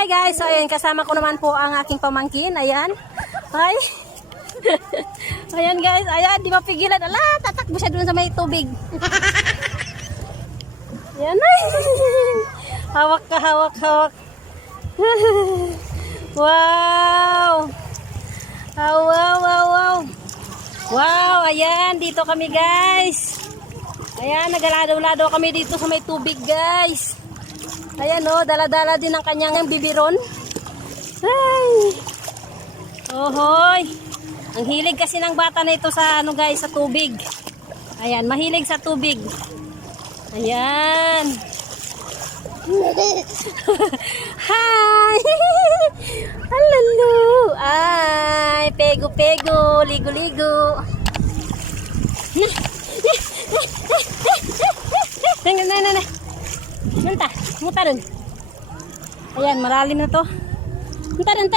Hi guys, so ayan, kasama ko naman po ang aking pamangkin. Ayan. Hi. Ayan guys, ayan, di mapigilan. Ala, tatakbo siya dun sa may tubig. Ayan. Hawak ka, hawak, hawak. Wow. Wow, wow, wow, wow. Wow, ayan, dito kami guys. Ayan, nagaladaw-ladaw kami dito sa may tubig guys. Ayan o, dala-dala din ang kanyang bibiron. Ay. Ohoy. Ang hilig kasi ng bata na ito sa ano guys, sa tubig. Ayan, mahilig sa tubig. Ayan. Hi. Halalo. Ay, pego-pego, ligo-ligo. Na. Nanta, muta dun. Ayan, malalim na to. Muta dun.